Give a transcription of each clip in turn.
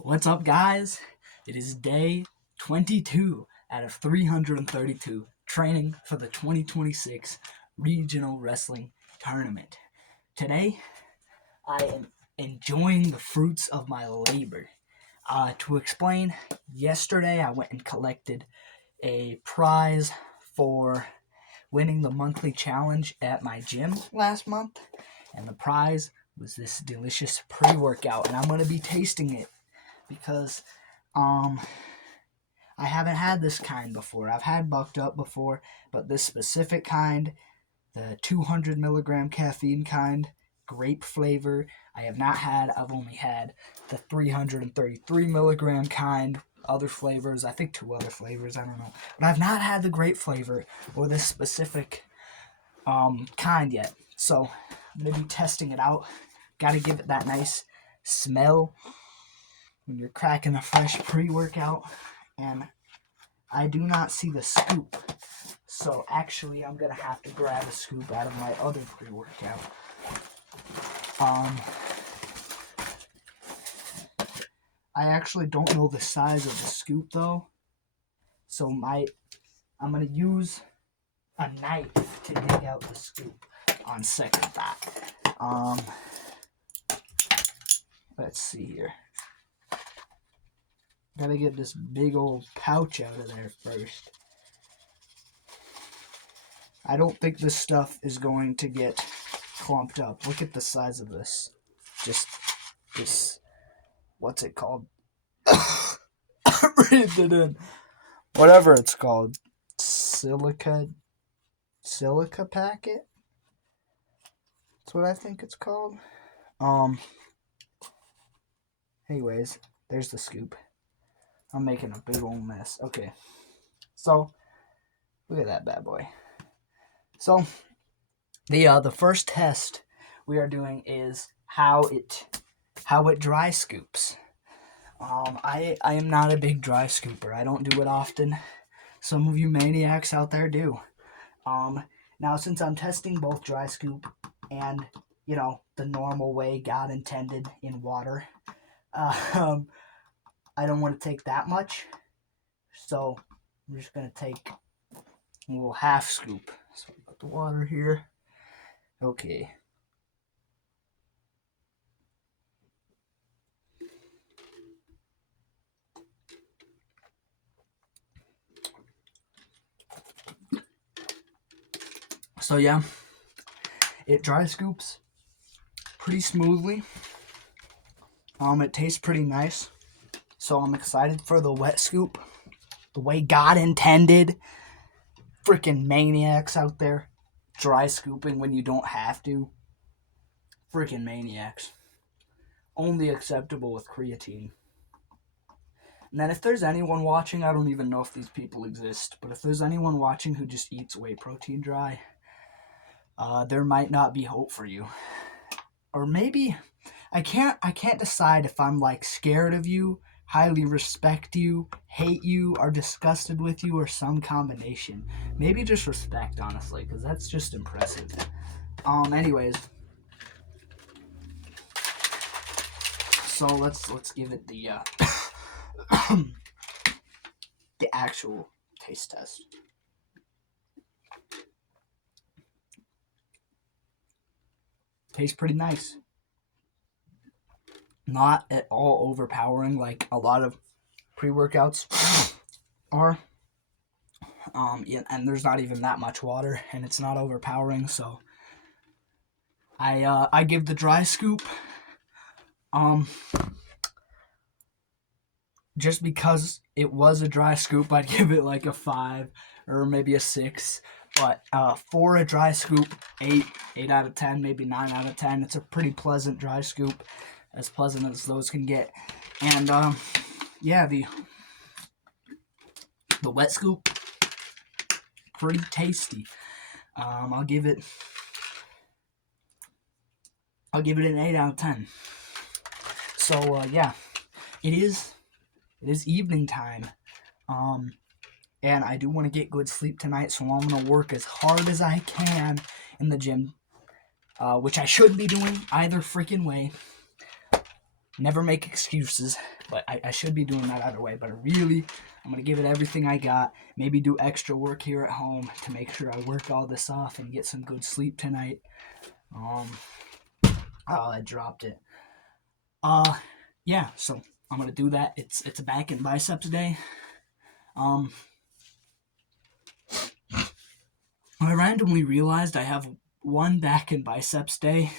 What's up, guys? It is day 22 out of 332 training for the 2026 Regional Wrestling Tournament. Today, I am enjoying the fruits of my labor. To explain, yesterday I went and collected a prize for winning the monthly challenge at my gym last month, and the prize was this delicious pre-workout, and I'm going to be tasting it because I haven't had this kind before. I've had Bucked Up before, but this specific kind, the 200 milligram caffeine kind, grape flavor, I have not had. I've only had the 333 milligram kind, other flavors, I think 2 other flavors, I don't know. But I've not had the grape flavor or this specific kind yet. So I'm going to be testing it out. Got to give it that nice smell when you're cracking a fresh pre-workout. And I do not see the scoop. So actually, I'm going to have to grab a scoop out of my other pre-workout. I actually don't know the size of the scoop, though. So I'm going to use a knife to dig out the scoop on second thought. Let's see here. Gotta get this big old pouch out of there first. I don't think this stuff is going to get clumped up. Look at the size of this. Just this, what's it called? Breathed it in. Whatever it's called. Silica packet? That's what I think it's called. Anyways, there's the scoop. I'm making a big old mess. Okay. So, look at that bad boy. So, the first test we are doing is how it dry scoops. I am not a big dry scooper. I don't do it often. Some of you maniacs out there do. Now, since I'm testing both dry scoop and, the normal way God intended in water, I don't want to take that much. So, I'm just going to take a little half scoop. So, I got the water here. Okay. So yeah, it dry scoops pretty smoothly. It tastes pretty nice. So I'm excited for the wet scoop. The way God intended. Freaking maniacs out there dry scooping when you don't have to. Freaking maniacs. Only acceptable with creatine. And then if there's anyone watching, I don't even know if these people exist, but if there's anyone watching who just eats whey protein dry, there might not be hope for you. Or maybe I can't decide if I'm like scared of you, highly respect you, hate you, or disgusted with you, or some combination. Maybe just respect, honestly, because that's just impressive. Anyways, so let's give it the the actual taste test. Tastes pretty nice. Not at all overpowering like a lot of pre-workouts are. And there's not even that much water, and it's not overpowering, so I give the dry scoop just because it was a dry scoop, I'd give it like a 5 or maybe a 6. But for a dry scoop, 8 out of 10, maybe 9 out of 10. It's a pretty pleasant dry scoop, as pleasant as those can get. And yeah, the wet scoop, pretty tasty. I'll give it an 8 out of 10. So yeah, it is evening time. And I do want to get good sleep tonight, so I'm going to work as hard as I can in the gym, which I should be doing either freaking way. never make excuses, but I should be doing that either way. But I'm going to give it everything I got. Maybe do extra work here at home to make sure I work all this off and get some good sleep tonight. Oh, I dropped it. Yeah, so I'm going to do that. It's a back and biceps day. I randomly realized I have one back and biceps day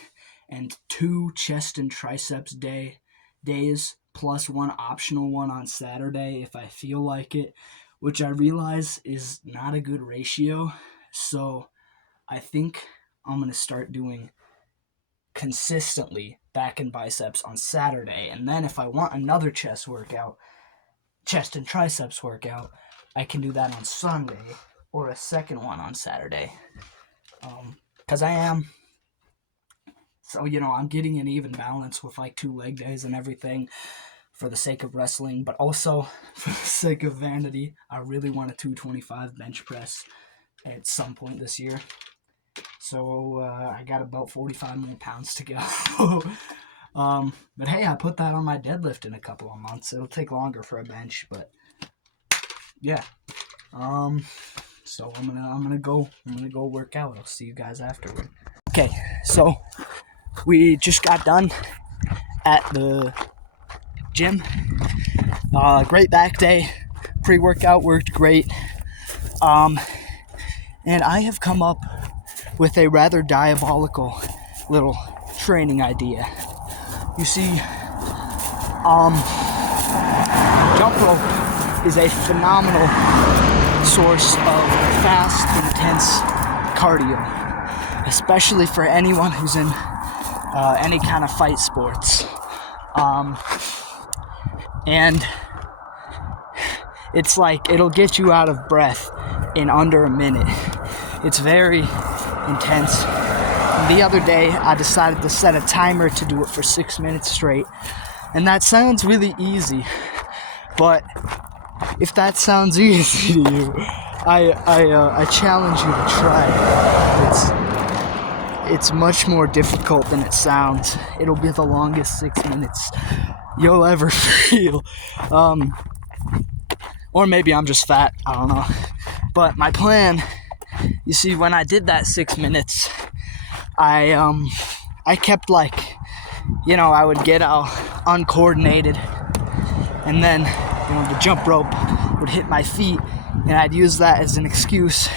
and 2 chest and triceps days plus one optional one on Saturday if I feel like it, which I realize is not a good ratio. So I think I'm going to start doing consistently back and biceps on Saturday. And then if I want another chest and triceps workout, I can do that on Sunday or a second one on Saturday. Because I am. So, I'm getting an even balance with like 2 leg days and everything for the sake of wrestling, but also for the sake of vanity. I really want a 225 bench press at some point this year. So I got about 45 more pounds to go. But hey, I put that on my deadlift in a couple of months. It'll take longer for a bench, but yeah. So I'm gonna go work out. I'll see you guys afterward. Okay, so we just got done at the gym. Great back day. Pre-workout worked great. And I have come up with a rather diabolical little training idea. You see, jump rope is a phenomenal source of fast, intense cardio, especially for anyone who's in any kind of fight sports. And it's like it'll get you out of breath in under a minute. It's very intense. The other day, I decided to set a timer to do it for 6 minutes straight. And that sounds really easy. But if that sounds easy to you, I challenge you to try it. It's much more difficult than it sounds. It'll be the longest 6 minutes you'll ever feel. Or maybe I'm just fat, I don't know. But my plan, you see, when I did that 6 minutes, I kept I would get all uncoordinated, and then, the jump rope would hit my feet, and I'd use that as an excuse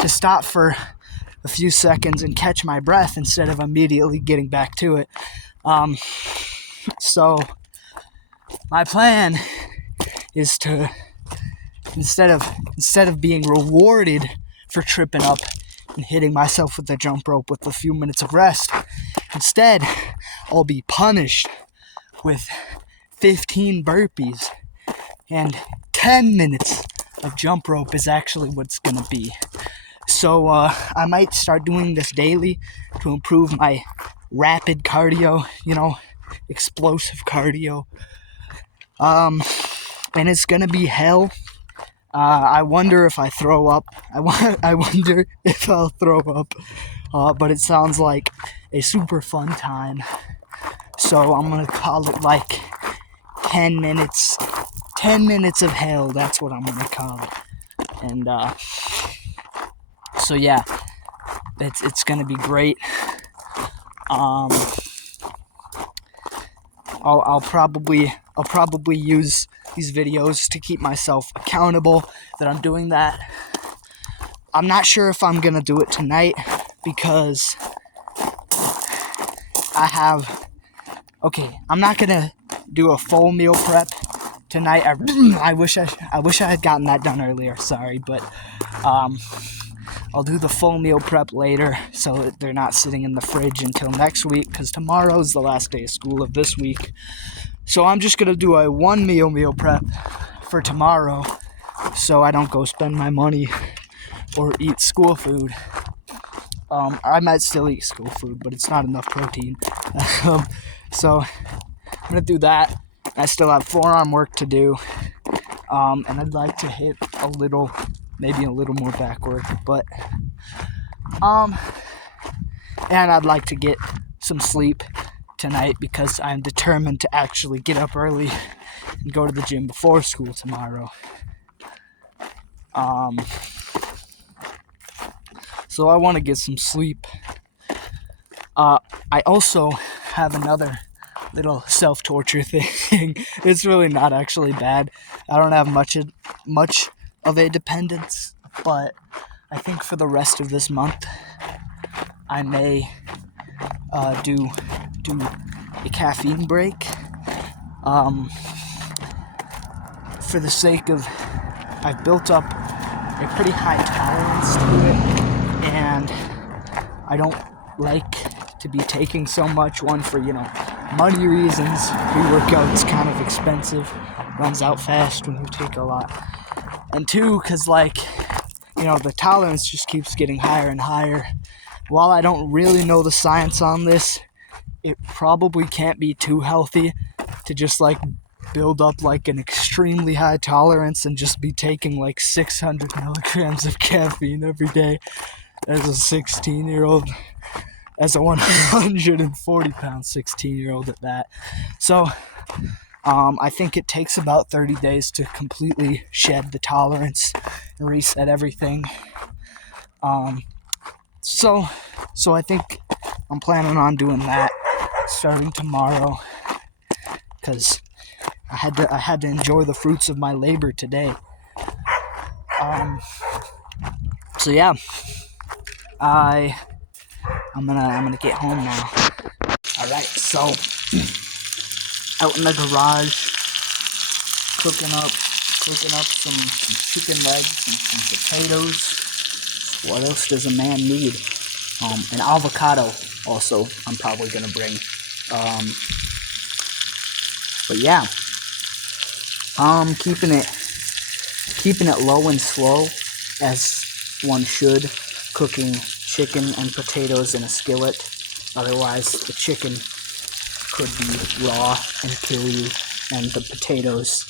to stop for a few seconds and catch my breath instead of immediately getting back to it. So my plan is to, instead of being rewarded for tripping up and hitting myself with the jump rope with a few minutes of rest, instead I'll be punished with 15 burpees, and 10 minutes of jump rope is actually what it's gonna be. So I might start doing this daily to improve my rapid cardio, explosive cardio. And it's gonna be hell. I wonder if I throw up. I wonder if I'll throw up. But it sounds like a super fun time. So I'm gonna call it 10 minutes. 10 minutes of hell. That's what I'm gonna call it. And so yeah, it's gonna be great. I'll probably use these videos to keep myself accountable that I'm doing that. I'm not sure if I'm gonna do it tonight because I'm not gonna do a full meal prep tonight. I wish I had gotten that done earlier. Sorry, but I'll do the full meal prep later so that they're not sitting in the fridge until next week, because tomorrow's the last day of school of this week. So I'm just going to do a 1 meal prep for tomorrow so I don't go spend my money or eat school food. I might still eat school food, but it's not enough protein. So I'm going to do that. I still have forearm work to do. And I'd like to hit maybe a little more back work, but and I'd like to get some sleep tonight because I'm determined to actually get up early and go to the gym before school tomorrow. So I want to get some sleep. I also have another little self-torture thing. It's really not actually bad. I don't have much of a dependence, but I think for the rest of this month, I may do a caffeine break. For the sake of, I've built up a pretty high tolerance to it, and I don't like to be taking so much. One, for money reasons. Pre-workout's kind of expensive, runs out fast when you take a lot, and two, because the tolerance just keeps getting higher and higher. While I don't really know the science on this, it probably can't be too healthy to just build up an extremely high tolerance and just be taking 600 milligrams of caffeine every day as a 16-year-old, as a 140-pound 16-year-old at that. So I think it takes about 30 days to completely shed the tolerance and reset everything. So I think I'm planning on doing that starting tomorrow, because I had to enjoy the fruits of my labor today. So yeah, I'm gonna get home now. All right, so out in the garage, cooking up some chicken legs and some potatoes. What else does a man need? An avocado also I'm probably gonna bring. But yeah, keeping it low and slow, as one should, cooking chicken and potatoes in a skillet. Otherwise, the chicken could be raw and kill you, and the potatoes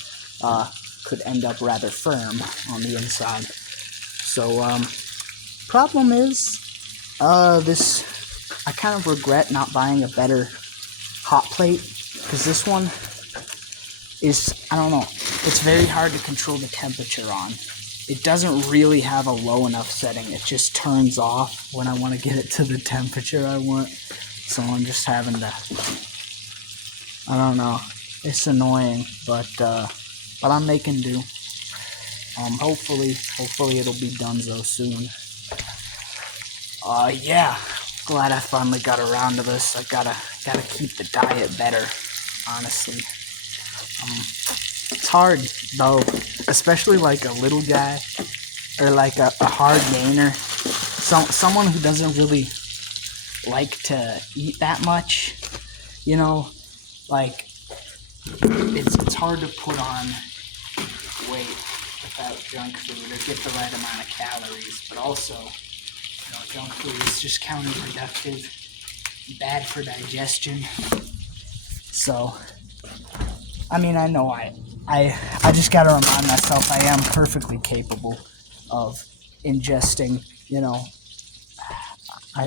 could end up rather firm on the inside. So, problem is, I kind of regret not buying a better hot plate, because this one is, I don't know, it's very hard to control the temperature on. It doesn't really have a low enough setting. It just turns off when I want to get it to the temperature I want. So I'm just having to, I don't know, it's annoying, but I'm making do. Hopefully it'll be done so soon. Yeah, glad I finally got around to this. I gotta keep the diet better, honestly. It's hard though, especially a little guy, or a hard gainer, someone who doesn't really like to eat that much. It's hard to put on weight without junk food or get the right amount of calories, but also, junk food is just counterproductive, bad for digestion. So, I mean, I know I just gotta remind myself I am perfectly capable of ingesting,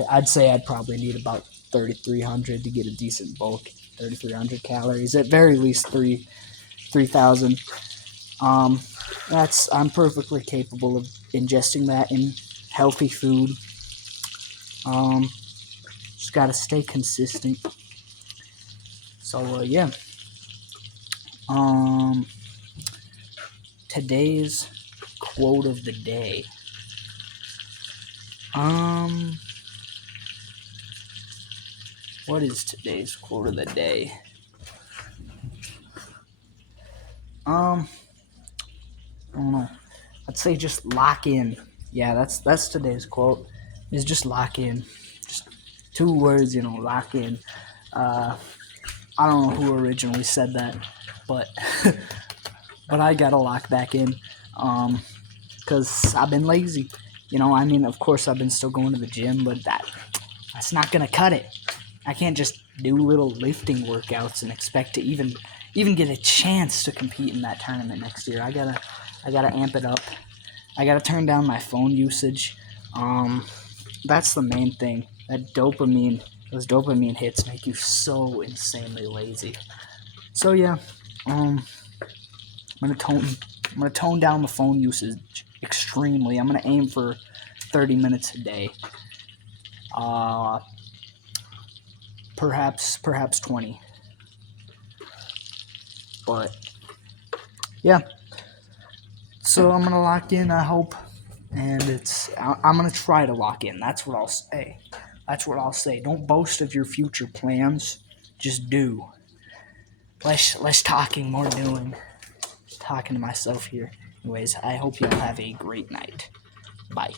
I'd say I'd probably need about 3,300 to get a decent bulk. 3,300 calories, at very least 3,000. I'm perfectly capable of ingesting that in healthy food. Just gotta stay consistent. So yeah. Today's quote of the day. What is today's quote of the day? I don't know. I'd say just lock in. Yeah, that's today's quote. Is just lock in. Just 2 words, lock in. I don't know who originally said that, but but I gotta lock back in. Because I've been lazy. Of course I've been still going to the gym, but that's not gonna cut it. I can't just do little lifting workouts and expect to even get a chance to compete in that tournament next year. I gotta amp it up. I gotta turn down my phone usage. That's the main thing. That dopamine Those dopamine hits make you so insanely lazy. So yeah, I'm gonna tone down the phone usage extremely. I'm gonna aim for 30 minutes a day. Perhaps 20. But yeah. So I'm gonna lock in, I hope. And I'm gonna try to lock in. That's what I'll say. Don't boast of your future plans. Just do. Less talking, more doing. Talking to myself here. Anyways, I hope you all have a great night. Bye.